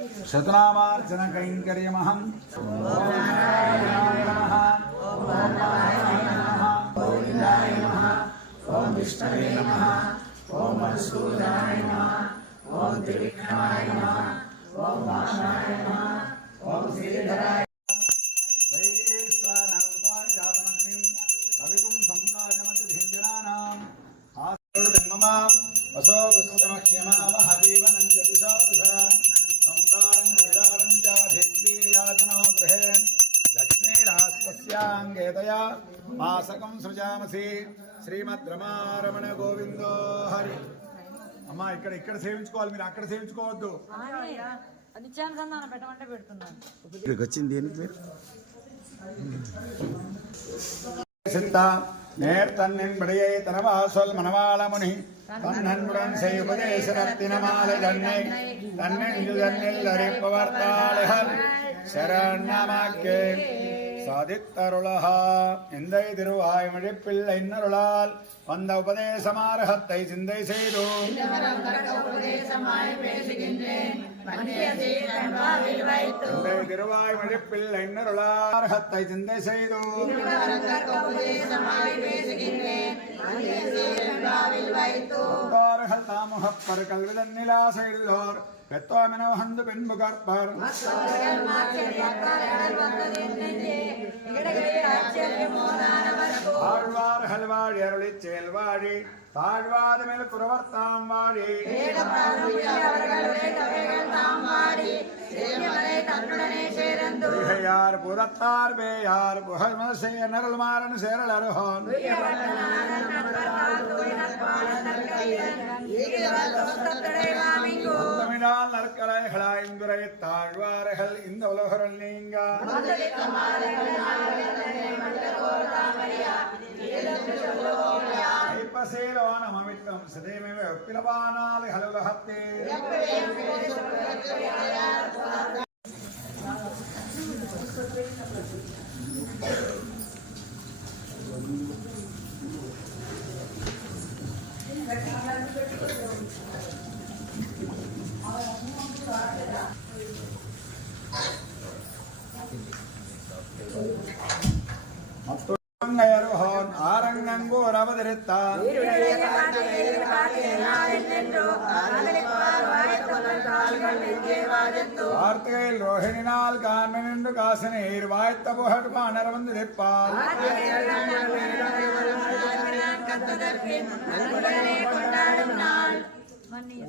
शतनामार्चन कैंकर्यमहं ओम विष्णवे नमः ओम मधुसूदनाय नमः ओम त्रिविक्रमाय नमः ओम वामनाय नमः ओम श्रीधराय मासकं सृजामसि श्रीमद्रमारमण गोविंदो हरि అమ్మా ఇక్కడ సేవించుకోవాలి మీరు అక్కడ సేవించుకోవద్దు నిత్యానుసంధానం పెట్టమంటే పెడుతున్నాను ఇక్కడికి వచ్చింది ఏంటి మీరు சித்த நேர் தன்னின் விடையை தனவா சொல் மணவாள முனி தன்னன்புடன் செய்வதேசரத்தினமாலை தன்னை தன்னில் அறிப்பவர்த்தாளுகள் சரணமாக்கே சாதித்தருளஹா எந்தை திருவாய்மொழி பிள்ளை இன்னருளால் வந்த உபதேசமாரகத்தை சிந்தை செய்து திருவாய்மொழி பிள்ளை இன்னருளாரகத்தை சிந்தை செய்து தாமுகப்பர் கல்விதன் நிலா செய்தோர் பெத்தோமென வந்து பெண்புகற்பர் ஆழ்வார்கள் வாழி அருளி செயல்வாழி தாழ்வாத மேல் குறவர்த்தாம் வாழி யார் புறத்தார் பேயார் புகழ்ம செய்ய நரல் மாறன் சேரல் அருகோன் தமிழால் நற்கலைகளாய்ந்துரை தாழ்வார்கள் இந்த உலகருள் நீங்க ஐப்பசேலவானமிட்டம் சதேமே ஒப்பிலவானால் ஹலுலகத்தே ஆரங்கங்கோர் அவதரித்தார் வார்த்தையில் ரோஹிணினால் காண்மென்று காசனீர் வாய்த்த புகழ்பாணர் வந்து நிற்பார்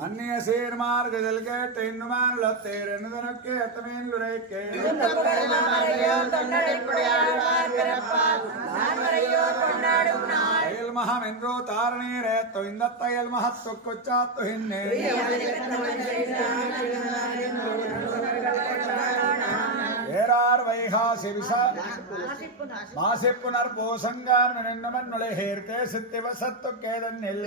அந்நிய சீர்மார்கதில் கேட்டு இன்னுமானுலத்தேர் என்னதனுக்கு எத்தமேன் உரைக்கே அயல் மகம் என்றோ தாரணீரேத்தோ இந்த தையல் மகத்து கொச்சாத்து ஹின்னே ஏரார் வைகாசி மாசிப்புனர் போசங்கார் மின்னமன் நுழைகேர்க்கே சித்திவ சத்து கேதன்னில்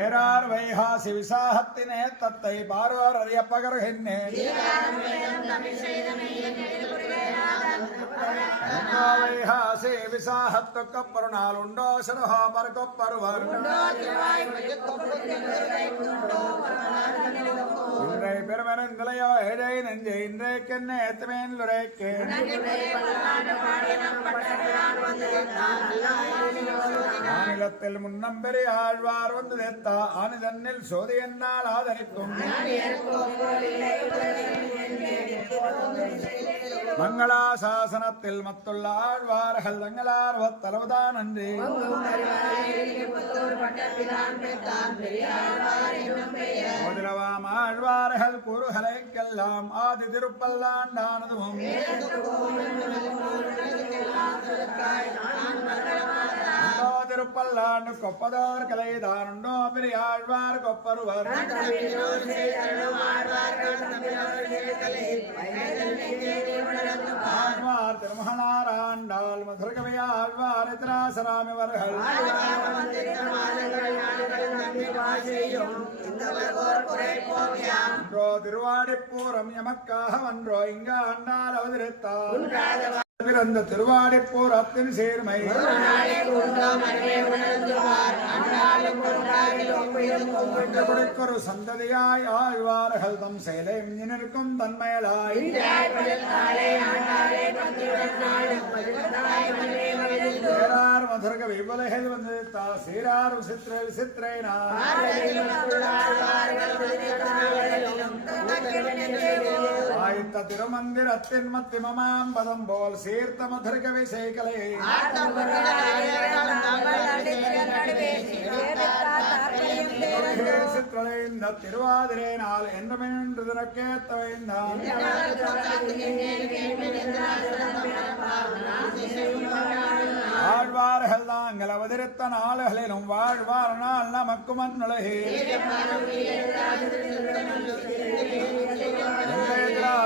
ஏரார் வைகாசி விசாகத்தினே தத்தை பார்வார் அறிய பகர்கின்னே வைகாசி விசாகத்துக்கொப்பரு நாள் உண்டோ சிறுஹா பருக்கொப்பருவர் இன்றை பெருமரந்திலையோ ஏழை நெஞ்சை இன்றைக்கென்ன ஏத்தமேன் உரைக்கு மாநிலத்தில் முன்னம்பெரிய ஆழ்வார் வந்து தேத்தா ஆனிதன்னில் சோதி என்னால் ஆதரிக்கும் மங்களாசாசனத்தில் மத்துள்ள ஆழ்வார்கள் தங்களார்வத் தலவுதான் அன்றி முதலவாம் ஆழ்வார்கள் கூறுகளைக்கெல்லாம் ஆதி திருப்பல்லாண்டானதும் திருப்பல்லாண்டு கொப்பதோர் கலைதானுண்டோ பெரியாழ்வார் கொப்பருவர் ஆழ்வார் திருமகனாராண்டாள் மதுரகவி ஆழ்வார் இத்திராசராமிவர்கள் திருவாடிப்பூரம் எமக்காக ஒன்றோ இங்கு அண்ணால் அவதரித்தார் பிறந்த திருவாடிப்போர் அத்தின் சேர்மை ஒரு சந்ததியாய் ஆழ்வார்கள் தம் செயலை நிற்கும் தன்மையலாய் சேரார் மதுரக விபலைகள் வந்து சீரார் ஆய்த்த திருமந்திரத்தின் மத்திமமாம் பதம் போல் சீர்த்த மதுரகவி செய்கலை சிற்றலைந்த திருவாதிரை நாள் என்றமென்று திறக்கேத்தவைந்தான் ஆழ்வார்கள் தாங்கள் அவதரித்த நாள்களிலும் வாழ்வார் நாள் நமக்கு மண்ணுலகே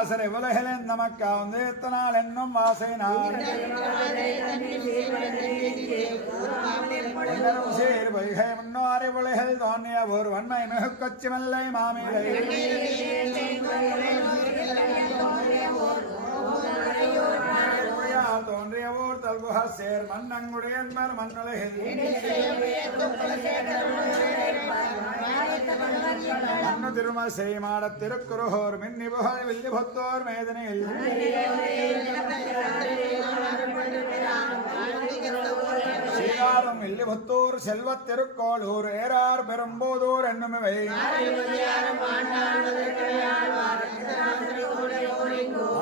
ஆசரை உலகில் நமக்கு அவதரித்த நாள் என்னும் ஆசைனார் சேர் வைகை முன்னோரை உலகில் தோன்றிய ஒரு வன்மை மிகு கொச்சிமல்லை மாமிலை தோன்றிய ஊர் தல்புக சேர் மன்னங்குடைய மண்ணுலகில் மண்ணு திரும செய்மாட திருக்குறுகோர் மின்னி புகழ் வில்லி பொத்தோர் மேதனையில் ஸ்ரீகாரம் வில்லி புத்தூர் செல்வத் திருக்கோளூர் ஏறார் பெரும்போதூர் என்னுமிவை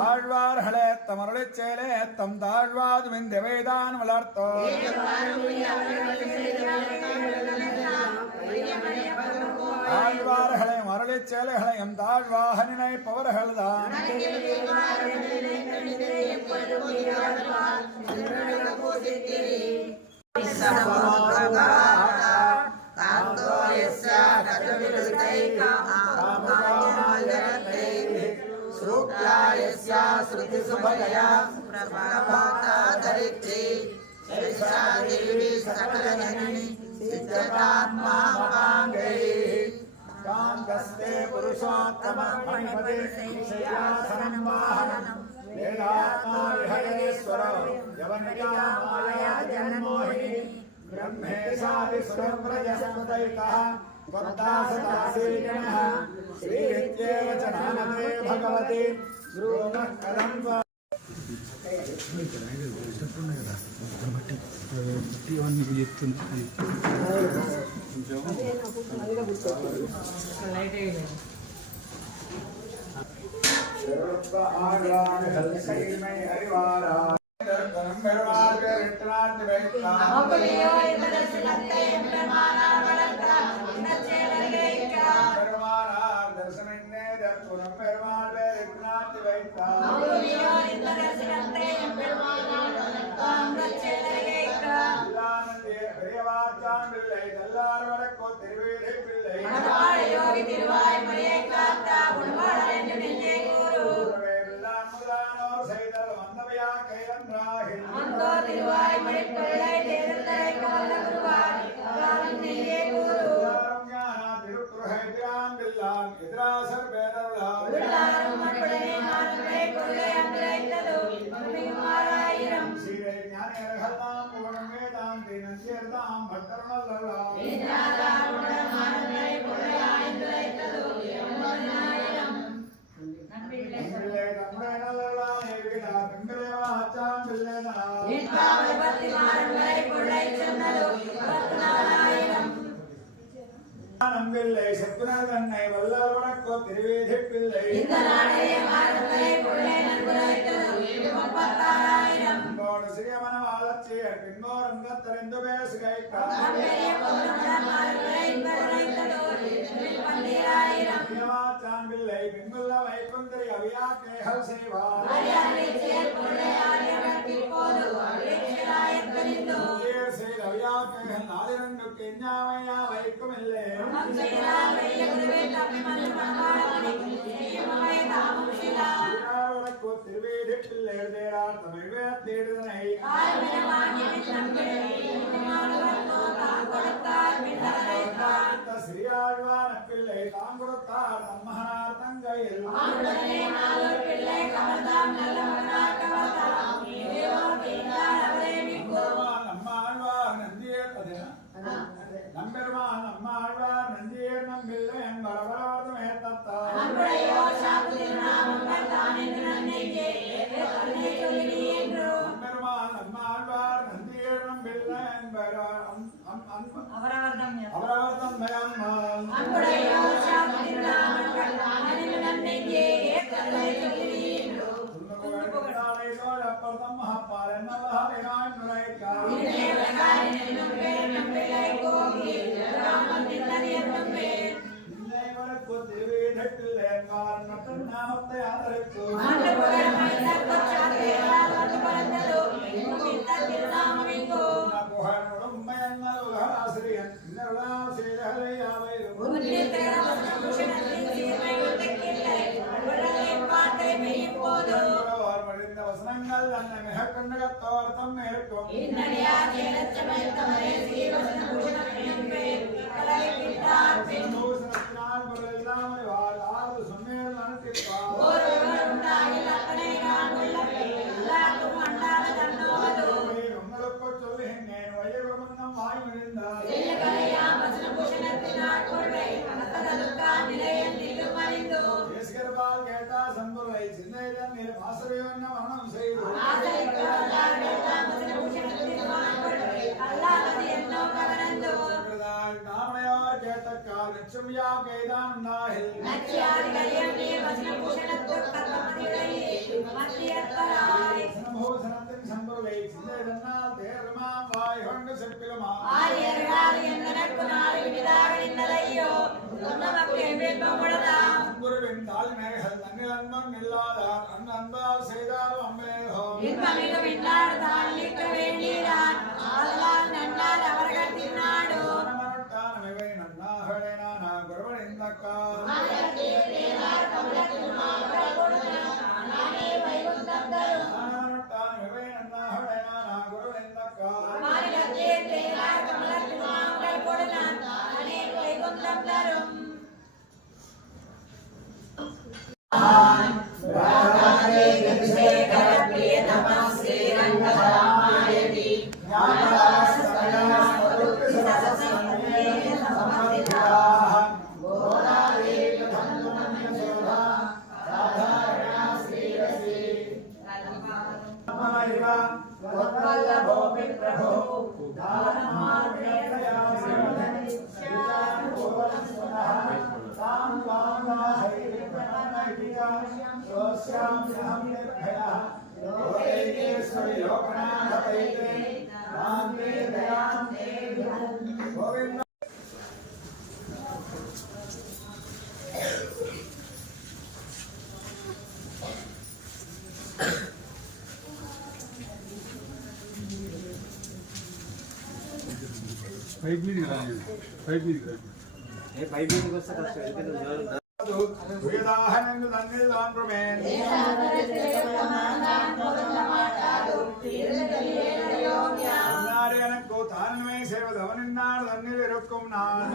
ஆழ்வார்களே தமருடைய சேலே தம் தாழ்வாதுவின் தேவைதான் வளர்த்தோர் ஆழ்வார்களை மரளி சேலைகளையும் தாழ்வாக நினைப்பவர்கள் தான் कांगस्ते पुरुषोत्तमः मणिपते शय्यासनं वाहनं वेदात्मा विहरेश्वर यवनिकामाया जन्मोहिनी ब्रह्मेशादिसुरव्रजस्पतैकः वर्तासदासीगणः श्रीरित्येव च नामते भगवति गुरुनः कदं நம்பிள்ளை செப்புனதன்னை வல்லால் வணக்கோ திருவேதி பிள்ளை சிறியமன வாழச்சிய பின்னோர் அங்கத்தறிந்து பேசுகைக்கா பிள்ளை பின்னுள்ள வைக்குந்தரி அவியா கேகல் செய்வார் நாளிரண்டுக்கு எஞ்ஞாமையா வைக்கும் இல்லை திருவேதி பிள்ளை எழுதேரார் தமிழ் தேடுதனை ஸ்ரீயாழ்வான பிள்ளை தான் கொடுத்தார் தம்மகனார் தங்கையில் பெருமாள் நம்மாழ்வார் நந்தியேறும் பிள்ளை என்பரார் அவரவர்தம் மயம்மாள் அப்பர்தம் மகாபால் என்னவகாய் நுரைக்கார் இன்னைவருக்கு திருவேதத்தில் ஏற்கார் மற்றும் நாமத்தை ஆதரிக்கும் ஆசிரியன் இன்னொருளால் செய்தகளை யாவையும் மடிந்த வசனங்கள் அன்னை மிக கண்ணகத்தோர்த்தம் இருக்கும் பூசணத்தினால் பொருள் இல்லாமல் ஆறு சொன்னேன் அனுப்பிப்பார் உங்களுக்கு சொல்லுகின்றேன் வயகுமன்னம் வாய் விழுந்தார் தேசிகர்பால் கேட்டா சம்புரை சிந்தைதன் நீர் ஆசிரியன் மரணம் செய்து நாமனையார் கேட்டக்கால் நிச்சமியா கைதான் நாகில் பூசணத்தின் சம்புரை சிந்தைதன்னால் தேர்மாம் வாய் கொண்டு செப்பிலுமா குருவின் தாழ்மைகள் தன்னில் அன்பம் இல்லாதார் அன்பால் செய்தாலும் அம்மேகம் மனமனட்டானவை நன்னாகவே நானா குருவன் இந்த கால் மனமனட்டானவை நன்னாகவே நானா குருவன் இந்த கால் தன்னில் தோன்றுமேன் எனக்கு தாழ்மை செய்வது அவனின்னார் தன்னில் இருக்கும் நான்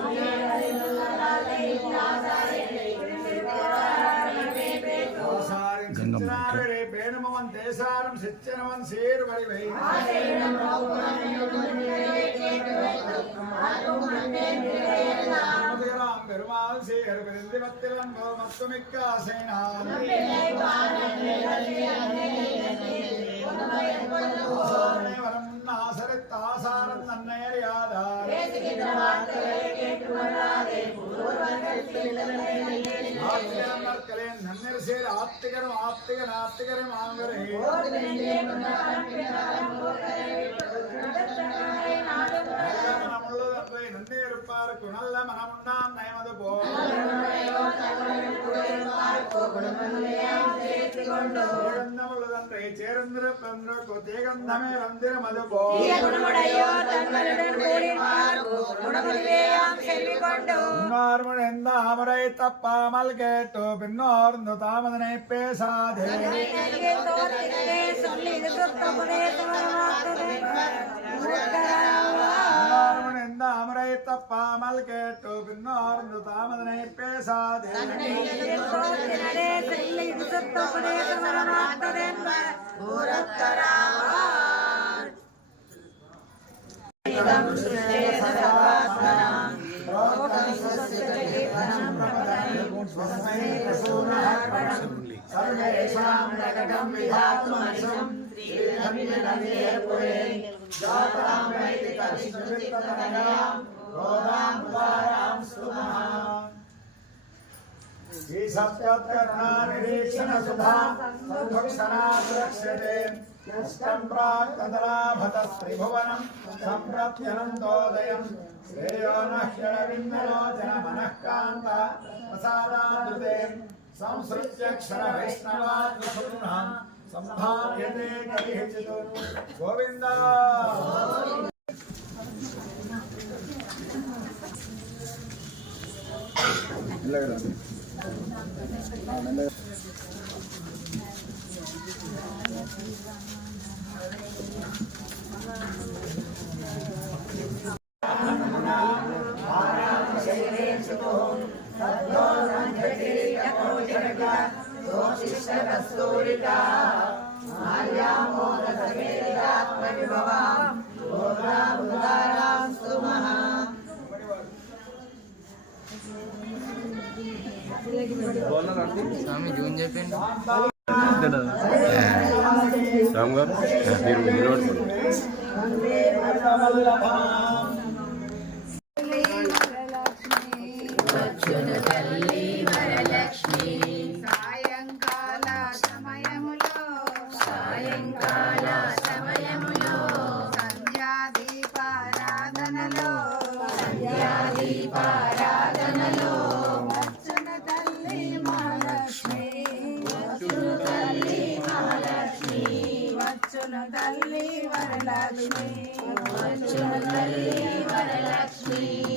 பேணுமவன் தேசாரும் சிச்சனவன் சேர் வடிவை பெருமாள் சேர் விருந்திமத்திலன் மத்துமிக்க ஆசைனான் வரம் ஆசரித்தாசாரம் நன்னை அறியாதார் நன்னர் சேர் ஆத்திகரும் ஆத்திகன் ஆத்திகரும் ஆங்கரே மனமுள்ளதை நன்றி இருப்பாருக்கு நல்ல மனமுண்டாம் நயமது போல் சேர்ந்திருப்பென்று தேகந்தமே வந்திரமது போல் எந்த அமரை தப்பாமல் கேட்டு பின்னோர்ந்து தாமதனை பேசாதே எந்த அமரை தப்பாமல் கேட்டு பின்னோர்ந்து தாமதனை பேசாதே सर्वेषां प्रकटं विधातुमनिशं श्रीधन्यनन्देपुरे जातां वैदिकविष्णुवित्तनगरां गोदां उदारां स्तुमः श्रीसप्तकर्णानिरीक्षणसुधा सद्भक्षणा सुरक्ष्यते यष्टं प्राक्तदलाभतस्त्रिभुवनं सम्प्रत्यनन्तोदयं श्रेयो नः ह्यरविन्दलोचनमनःकान्ता प्रसादादृते संसृत्यक्षरवैष्णवाद्विषुम्नां सम्भाव्यते कविः चितो गोविन्द స్వామి జూన్ చెప్పిండు రామ్ గారు మీరు నిలబడుకోండి. సాయంకాల సమయములో సంధ్యాదీపారాధనలో వచ్చున తల్లి మహాలక్ష్మి వచ్చున తల్లి వరలక్ష్మి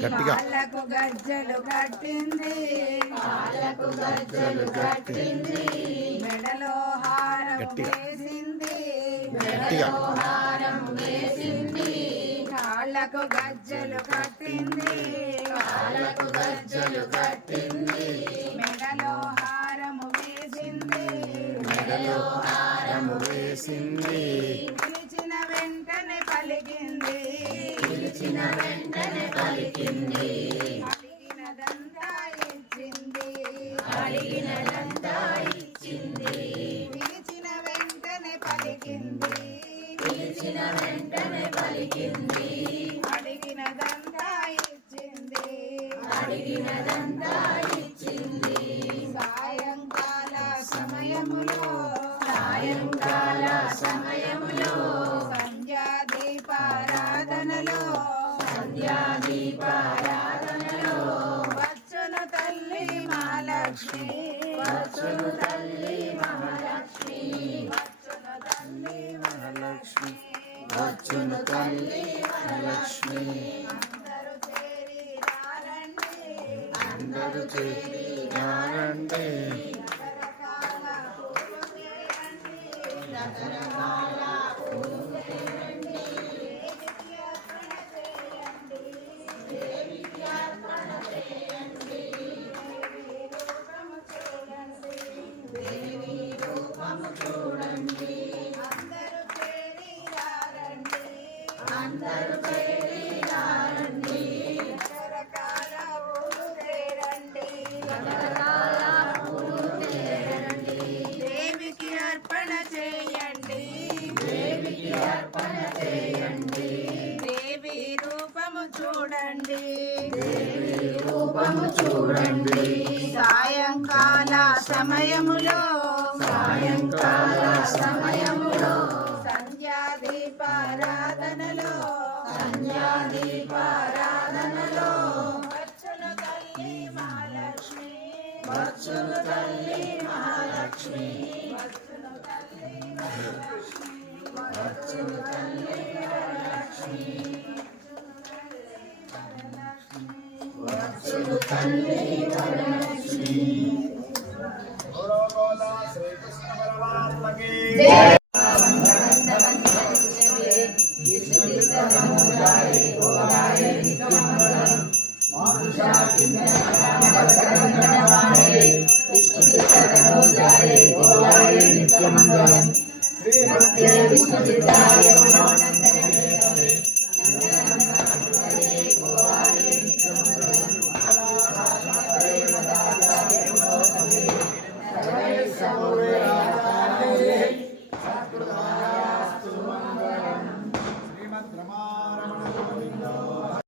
గట్టిగా. కాళ్ళకు గజ్జలు కట్టింది మెడలో హారం వేసింది కాళ్ళకు గజ్జలు కట్టింది మెడలో హారము వేసింది పిలిచిన వెంటనే పలికింది అడిగినదంతా ఇచ్చింది పిలిచిన వెంటనే పలికింది అడిగినదంతా ఇచ్చింది సాయంకాల సమయములో సంధ్యాదీపారాధనలో వచ్చును తల్లి మహాలక్ష్మి అందరూ చేరి రారండి రకరకాల పూలు చేయండి దేవికి అర్పణ చేయండి దేవి రూపము చూడండి అందరూ చేరి రారండి రకరకాల పూలు తేరండి దేవికి అర్పణ చేయండి దేవి రూపము చూడండి సాయంకాల సమయములో సంధ్యాదీపారాధనలో వచ్చును తల్లి మహాలక్ష్మి శ్రీకృష్ణ పరమాత్మకి జై